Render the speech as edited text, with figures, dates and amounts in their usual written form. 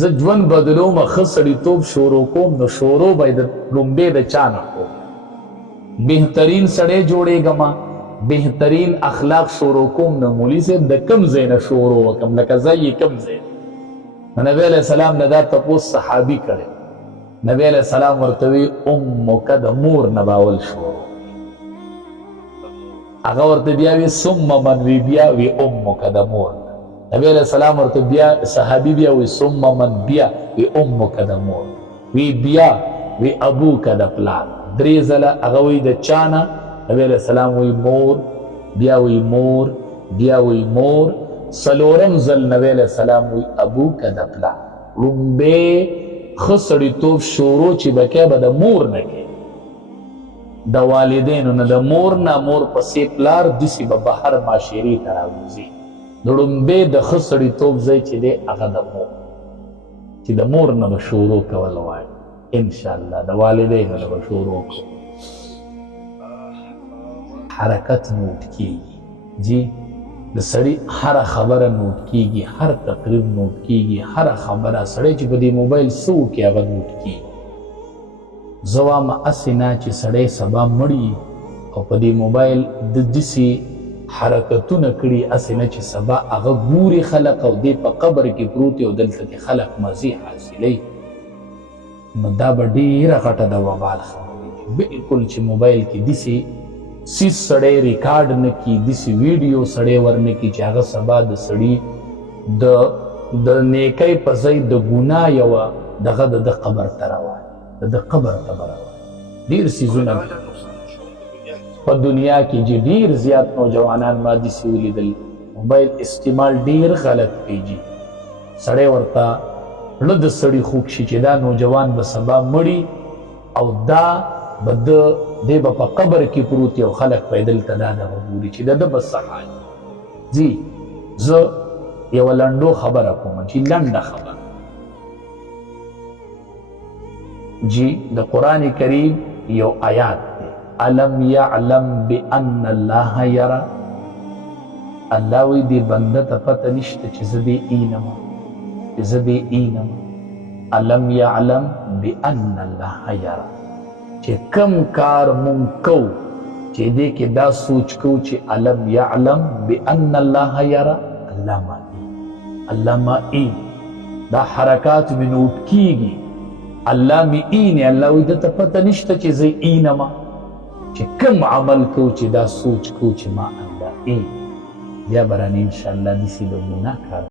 زه ژوند بدلوم ښه سړیتوب شروع کوم نو شروع به د لومبې د چا نه کوم بهترین سړی جوړېږم بهترین اخلاق شروع کوم نو مولي صاحب د کوم ځای نه شروع وکړم لکه ځای یې کوم ځای نبی علیه السلام نه دا تپوس صحابي کړی نبی علیه السلام ورته وی امک د مور نه به اول شروع هغه ورته بیا وی ثم من وی بیا وی امک د مور نبی علیہ السلام ورته بیا صحابی بیا وی ثم من بیا وی امک د مور وی بیا وی ابوک د پلار درې ځله هغه وی د چانه نبی علیہ السلام وی مور بیا وی مور بیا وی مور څلورم ځل نبی علیہ السلام وی ابوک د پلار لومبې ښه سړیتوب شروع چې به کوې به د مور نه کوې د والدینو نه د مور نه مور پسې پلار داسې به بهر معاشرې ته راوځي د لومبې د ښه سړیتوب ځای چې دی هغه د مور چې د مور نه به شروع کول غواړي انشاءالله د والدینو نه به شروع کړو حرکت نوٹ کیږي جی د سړي هره خبره نوٹ کیږي هر تقریر نوٹ کیږي هره خبره سړی چې په دې موبایل څه وکړي هغه نوٹ کیږي زه وایم هسې نه چې سړی سبا مړي او په دې موبایل د داسې حرکتونه کړي هسې نه چې سبا هغه ګوري خلک او دی په قبر کې پروت او دلته کې خلک مزې حاصلوي نو دا به ډېره غټه د وبال خبرې بلکل چې موبایل کې داسې سیس سړی ریکارډ نه کړي داسې ویډیو سړی ورنه کړي چې هغه سبا د سړي د نیکۍ په ځای د ګناه یوه دغه د قبر ته روان د قبر ته به روان ډېر څیزونه په دنیا کې چې ډېر زیات نوجوانان ما داسې ولیدل موبایل استعمال ډېر غلط کیږي سړی ورته زړه د سړي خوږ شي چې دا نوجوان به سبا مړي او دا به دی به په قبر کې پروت یو خلک به یې دلته دا دغه ګوري چې د ده به څه حال ځي زه یوه لنډو خبره کوم چې لنډه خبره جی د قرآن کریم یو آیات دی الم یعلم بان الله یرا الله وی دی بنده ته پته نشته چې زه دې اینم الم یعلم بان الله یرا چې کم کار مونږ کوو چې دې کې دا سوچ کوو چې الم یعلم بان الله یرا الله ما این دا حرکات مې نوٹ کیږي الله می اینه الله وی دته پته نشته چې زه اینم چې کم عمل کو چې دا سوچ کو چې ما الله ای بیا برانه انشاءالله دسی د ګناه کار